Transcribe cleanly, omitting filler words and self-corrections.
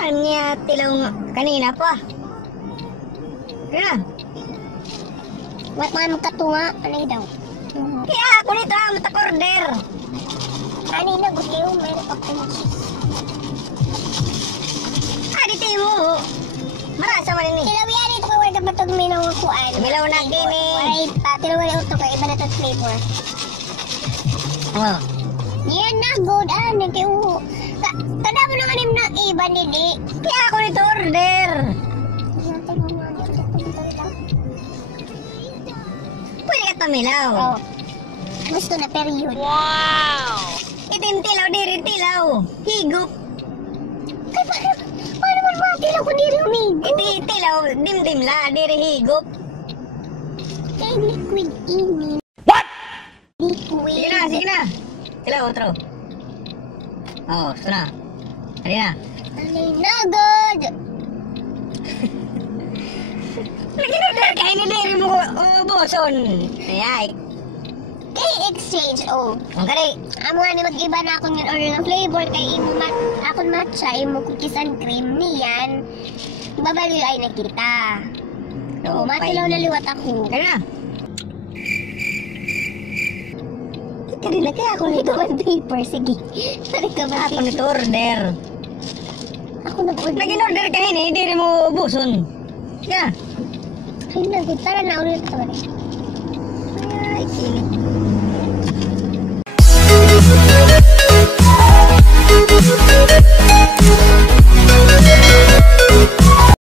Niya tilaw kanina pa. Kaya. Wat man katunga, anay daw. Kaya ako nito mata-order. Kanina gusto yung meron pa cheese. Dito mo. Marasa man ni. Tilaw yan ito kung wala batog minaw kuan. Milaw na gini. Ay, tilaw wala ito kay iba na ito flavor. Oh. Yan na good kayo. Kada mo nang anim na iba ni di. Kaya ako nito order. Pwede ka tamilaw. Oh. Gusto na period. Wow! Itim tilaw, diri tilaw. Higop. Kay paano man matilaw kung diri humigop? Iti tilaw, dim-dim la, diri higop. Kay liquid ini. What? Liquid. Sige na. Tilaw, otro. Oh, sana. Hari na. Alay na good. Nag-order ka, ini diri mo boson. Ayay. Kay exchange, oh. Ang kari. Amo nga ni mag-iba na akong yung order ng flavor kay imo akong matcha, imo cookies and cream niyan. Babaliw ay nakita. So, matilaw na liwat ako. Hari na. Kanina kaya ako nito ang paper. Sige. Sorry ka ba? Ako nito order. Ako nag-order. Nag-order ka, ini diri mo boson. Sige na. Ay, nagod. Tara na ulit. Ay, sige.